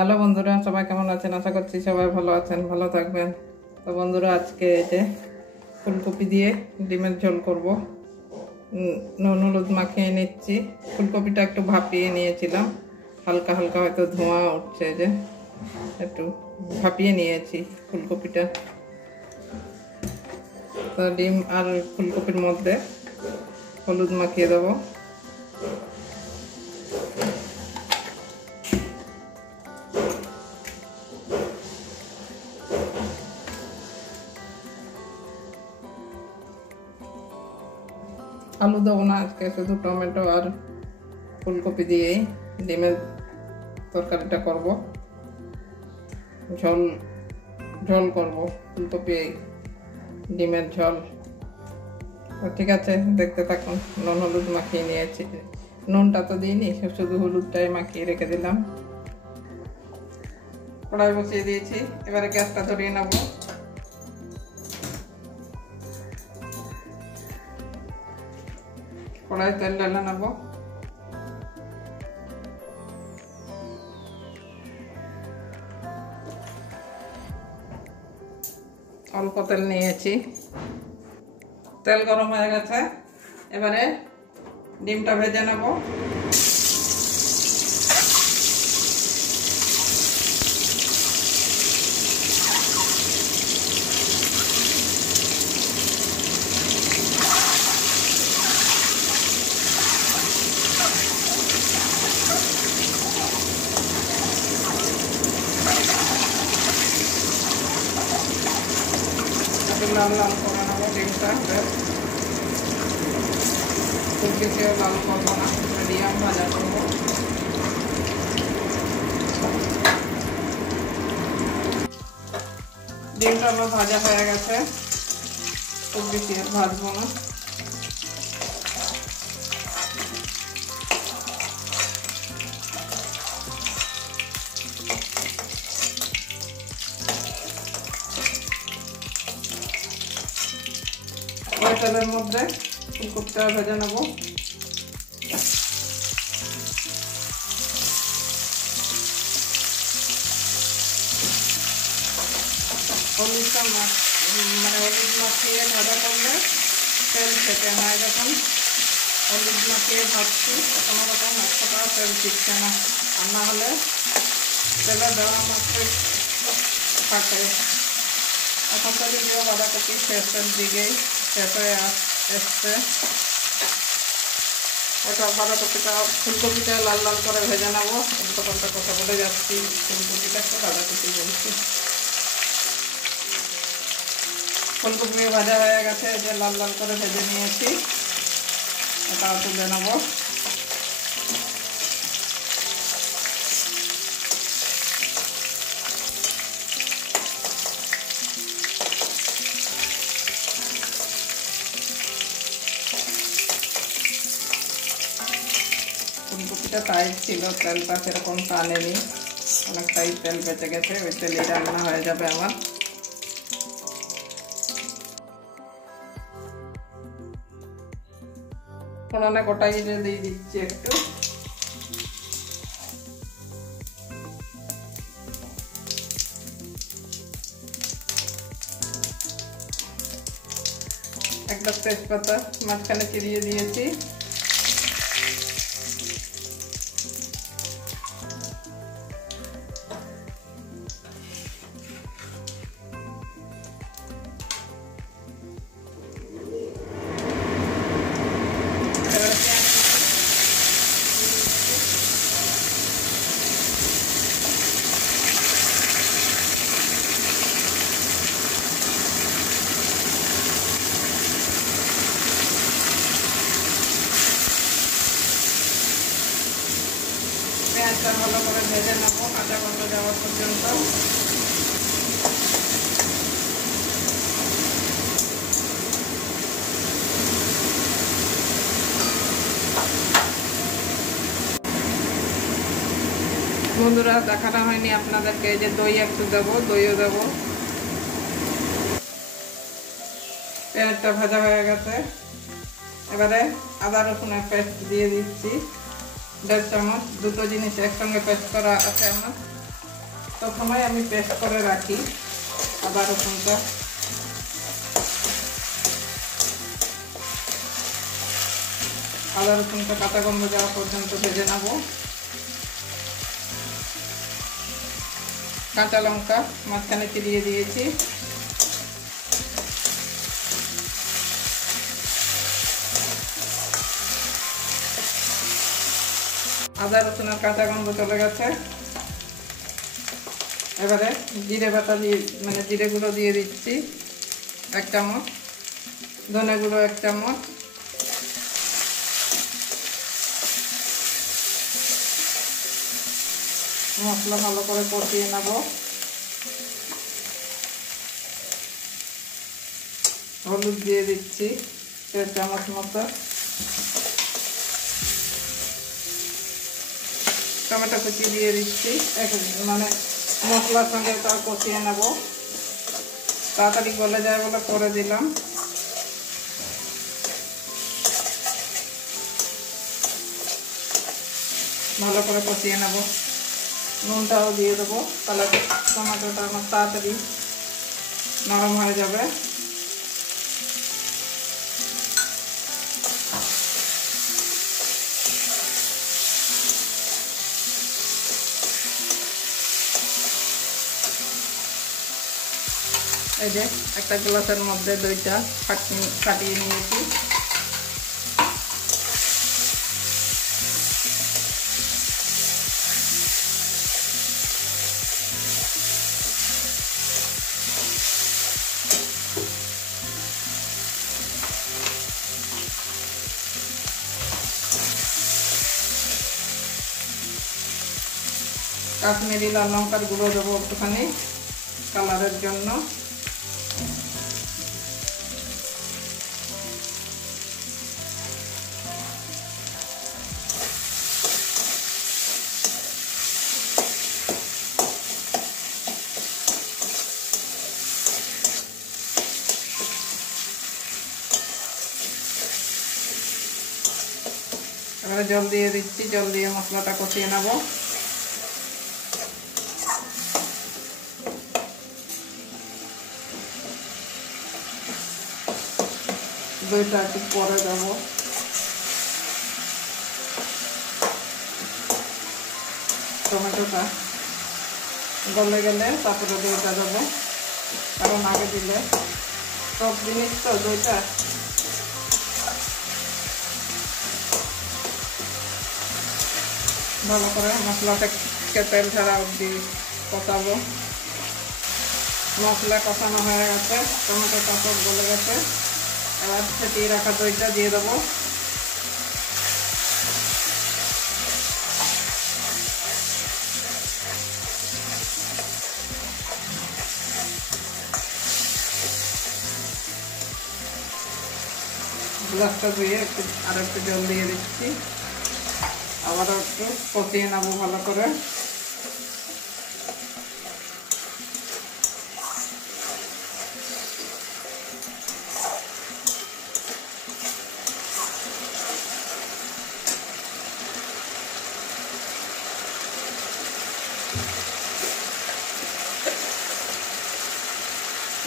Hello বন্ধুরা, সবাই কেমন আছেন? আশা করছি সবাই ভালো আছেন, ভালো থাকবেন। তো বন্ধুরা, আজকে এই যে ফুলকপি দিয়ে ডিমের ঝোল করব। নুন হলুদ মাখিয়ে নিচ্ছি। ফুলকপিটা একটু ভাপিয়ে নিয়েছিলাম, হালকা হালকা হয়তো ধোঁয়া উঠছে, যে একটু ভাপিয়ে নিয়েছি ফুলকপিটা। তো ডিম আর ফুলকপির মধ্যে হলুদ মাখিয়ে দেবো। আলু দেবো না আজকে, শুধু টমেটো আর ফুলকপি দিয়েই ডিমের তরকারিটা করব। ঝোল ঝোল করব, ফুলকপি ডিমের ঝোল। তো ঠিক আছে, দেখতে থাকুন। নুন হলুদ মাখিয়ে নিয়েছি, নুনটা তো দিইনি, শুধু হলুদটাই মাখিয়ে রেখে দিলাম। কড়াই বসিয়ে দিয়েছি, এবারে গ্যাসটা ধরিয়ে নেব। কড়াই তেল ঢেলে নেব। অল্প তেল নিয়েছি, তেল গরম হয়ে গেছে। এবারে ডিমটা ভেজে নেব। লাল লাল করে নেবো ডিমটা, খুব বেশিও লাল করবো না, মিডিয়াম ভাজা করবো। ডিমটা আমার ভাজা হয়ে গেছে, খুব বেশি আর ভাজবো না। ওই তেলের মধ্যে ফুলকপিটা ভেজে নেব। হলুদটা হলুদ মাখিয়ে ভাজা করলে তেল খেতে হয়। যখন হলুদ মাখিয়ে ভাজছি কোনো রকম একটা তেল ছিটছে না, আর না হলে তেলে দেওয়া মাত্রই থাকে। এখন তো যদিও বাঁধাকপি শেষের দিকেই শেষ হয়ে এসছে। ওটা বাঁধাকপিটা ফুলকপিটা লাল লাল করে ভেজে নেবো। উল্টোপাল্টা কথা বলে যাচ্ছি, ফুলকপিটা একটু বাঁধাকপি বলছি। ফুলকপি ভাজা হয়ে গেছে, যে লাল লাল করে ভেজে নিয়েছি, ওটা তুলে নেবো। ফুলকপিটা টাইট ছিল, তেলটা সেরকম টানেনি, অনেকটাই তেল বেঁচে গেছে। ওই তেলেই রান্না হয়ে যাবে আমার। ফোড়নে গোটা জিরে দিয়ে দিচ্ছি একটু। একটা তেজপাতা মাঝখানে চিরিয়ে দিয়েছি। পেঁয়াজটা ভালো করে ভেজে নেবো, কাঁচা গন্ধ যাওয়া পর্যন্ত। বন্ধুরা, দেখাটা হয়নি আপনাদেরকে, যে দই একটু দেবো, দইও দেবো। পেঁয়াজটা ভাজা হয়ে গেছে, এবারে আদা রসুনের পেস্ট দিয়ে দিচ্ছি 1.5 চামচ। দুটো জিনিস একসঙ্গে পেস্ট করা আছে আমার, সবসময় আমি পেস্ট করে রাখি আদা রসুনটা। আদা রসুনটা কাঁচা গন্ধ যাওয়া পর্যন্ত ভেজে নেব। কাঁচা লঙ্কা মাঝখানে চিরিয়ে দিয়েছি। আদা রসুনের কাঁচা গন্ধ চলে গেছে। এবারে জিরে বাটা দিয়ে জিরে গুঁড়ো দিয়ে দিচ্ছি 1 চামচ, ধনে গুঁড়ো 1 চামচ, মশলা ভালো করে কষিয়ে নেব। হলুদ দিয়ে দিচ্ছি 1 চামচ মতো। টমেটো কুচি দিয়ে দিচ্ছি, মশলার সঙ্গে তাও কষিয়ে নেব। তাড়াতাড়ি গলে যায় বলে করে দিলাম। ভালো করে কষিয়ে নেব। নুনটাও দিয়ে দেবো, তাহলে টমেটোটা আমার তাড়াতাড়ি নরম হয়ে যাবে। এই যে একটা গ্লাসের মধ্যে দইটা ফাটিয়ে নিয়েছি। কাশ্মীরি লাল লঙ্কার গুঁড়ো দেবো একটুখানি কালারের জন্য। এবারে জল দিয়ে দিচ্ছি, জল দিয়ে মশলাটা কষিয়ে নেব। দইটা একটু পরে দেবো। টমেটোটা গলে গেলে তারপরে দইটা দেবো, কারণ আগে দিলে সব জিনিস তো দইটা ভালো করে মশলাটাকে তেল ছাড়া অবধি কষাবো। মশলা কষানো হয়ে গেছে, টমেটোটা সব গলে গেছে। এবার ফেটিয়ে রাখা দইটা দিয়ে দেবো। গ্লাসটা ধুয়ে আর একটু জল দিয়ে দিচ্ছি। আবারও একটু কষিয়ে নেবো ভালো করে।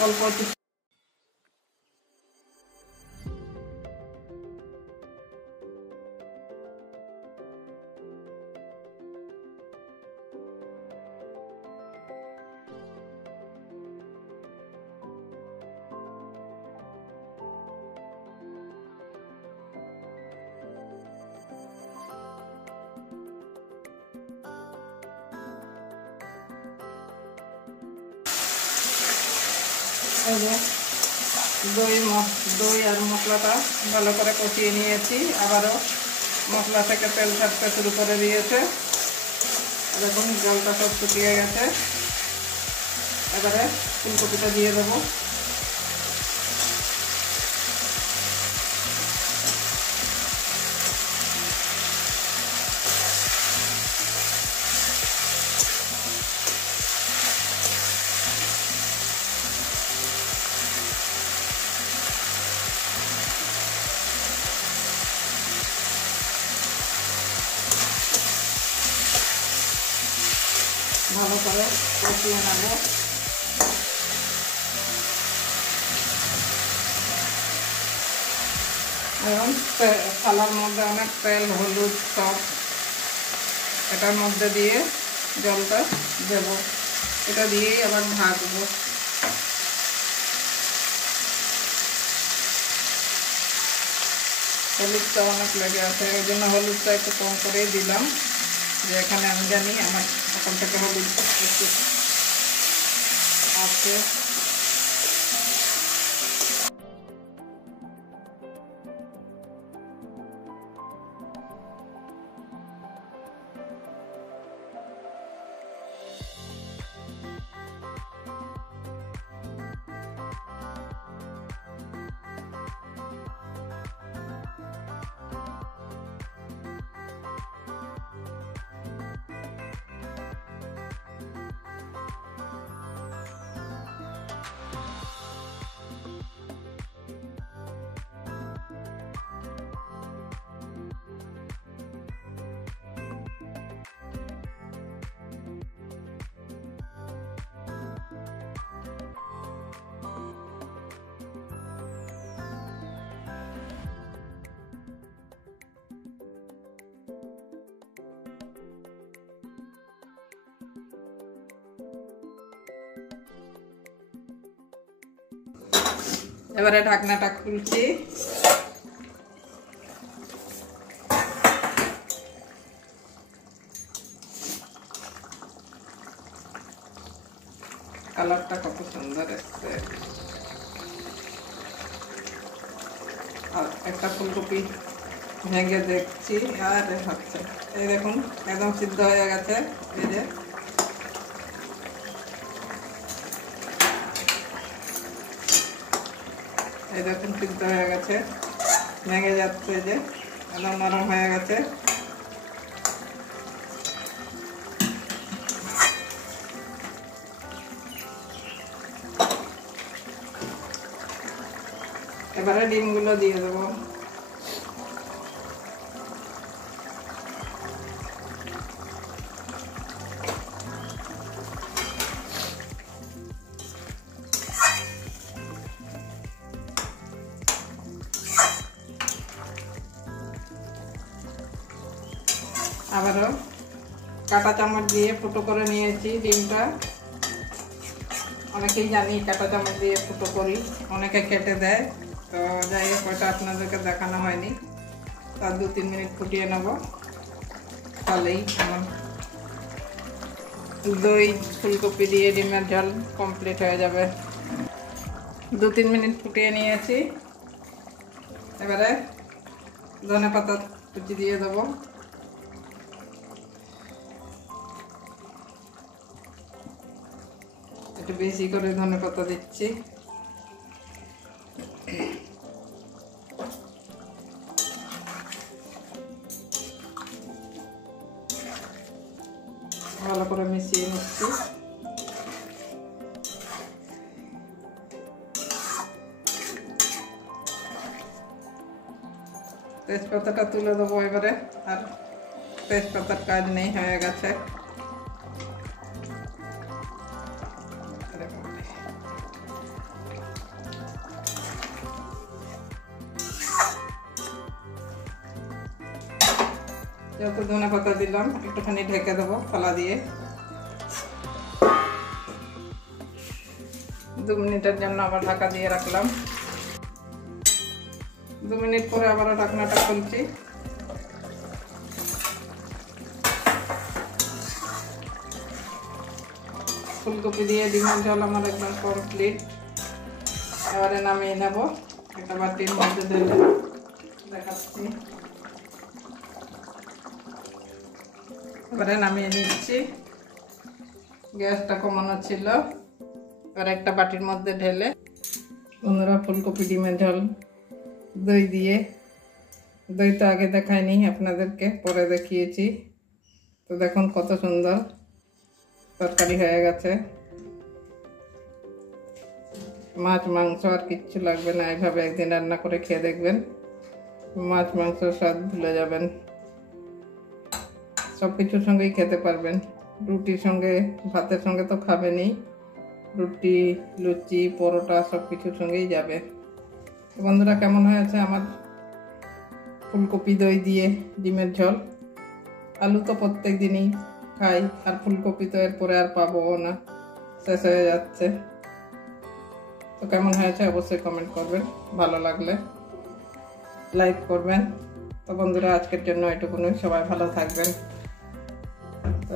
অল্প দই আর মশলাটা ভালো করে কষিয়ে নিয়েছি। আবারও মশলা থেকে তেল ছাড়তে শুরু করে দিয়েছে। দেখুন জলটা সব শুকিয়ে গেছে। এবারে ফুলকপিটা দিয়ে দেবো। ভালো ভালো করে কষিয়ে নেব। এবং থালার মধ্যে অনেক তেল, হলুদ সব এটার মধ্যে দিয়ে জলটা দেব। এটা দিয়েই আবার ঢাকবো। হলুদটা অনেক লেগে আছে, এই জন্য হলুদটা একটু কম করেই দিলাম, যে এখানে আমি জানি আমার ওখান থেকে হলুদ একটু আছে। এবারে ঢাকনাটা খুলছি। কালারটা কত সুন্দর এসছে। আর একটা ফুলকপি ভেঙে দেখছি, আর হচ্ছে এই দেখুন একদম সিদ্ধ হয়ে গেছে। এই যে এই দেখুন সিদ্ধ হয়ে গেছে, ভেঙে যাচ্ছে, যে একদম নরম হয়ে গেছে। এবারে ডিমগুলো দিয়ে দেবো। আবারও কাঁটা চামচ দিয়ে ফুটো করে নিয়েছি ডিমটা। অনেকেই জানি কাঁটা চামচ দিয়ে ফুটো করি, অনেকে কেটে দেয়, তো যাই হোক ওটা আপনাদেরকে দেখানো হয়নি। তার 2-3 মিনিট ফুটিয়ে নেব, তাহলেই আমার দই ফুলকপি দিয়ে ডিমের ঝোল কমপ্লিট হয়ে যাবে। 2-3 মিনিট ফুটিয়ে নিয়েছি। এবারে ধনেপাতা কুচি দিয়ে দেবো। একটু বেশি করে ধনেপাতা দিচ্ছি। ভালো করে মিশিয়ে নিচ্ছি। তেজপাতাটা তুলে দেবো এবারে, আর তেজপাতার কাজ নেই, হয়ে গেছে। যেহেতু ধনেপাতা দিলাম, একটুখানি ঢেকে দেবো থালা দিয়ে। 2 মিনিটের জন্য আবার ঢাকা দিয়ে রাখলাম। 2 মিনিট পরে আবারও ঢাকনাটা খুলছি। ফুলকপি দিয়ে ডিমের ঝোল আমার একদম কমপ্লিট। এবারে নামিয়ে নেব, একটা বাটির মধ্যে ঢেলে দেখাচ্ছি। এবারে নামিয়ে নিচ্ছি, গ্যাসটা কমানো ছিল। এবার একটা বাটির মধ্যে ঢেলে, বন্ধুরা ফুলকপি ডিমের ঝোল দই দিয়ে, দই তো আগে দেখাইনি আপনাদেরকে, পরে দেখিয়েছি। তো দেখুন কত সুন্দর তরকারি হয়ে গেছে। মাছ মাংস আর কিচ্ছু লাগবে না, এইভাবে একদিন রান্না করে খেয়ে দেখবেন, মাছ মাংস স্বাদ ভুলে যাবেন। সব কিছুর সঙ্গেই খেতে পারবেন। রুটির সঙ্গে ভাতের সঙ্গে তো খাবেনই, রুটি লুচি পরোটা সব কিছুর সঙ্গেই যাবে। তো বন্ধুরা, কেমন হয়েছে আমার ফুলকপি দই দিয়ে ডিমের ঝোল? আলু তো প্রত্যেক দিনই খাই, আর ফুলকপি তো এরপরে আর পাবো না, শেষ হয়ে যাচ্ছে। তো কেমন হয়েছে অবশ্যই কমেন্ট করবেন, ভালো লাগলে লাইক করবেন। তো বন্ধুরা, আজকের জন্য এটুকুনি, সবাই ভালো থাকবেন। তো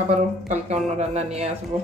আবারও কালকে অন্য রান্না নিয়ে আসবো।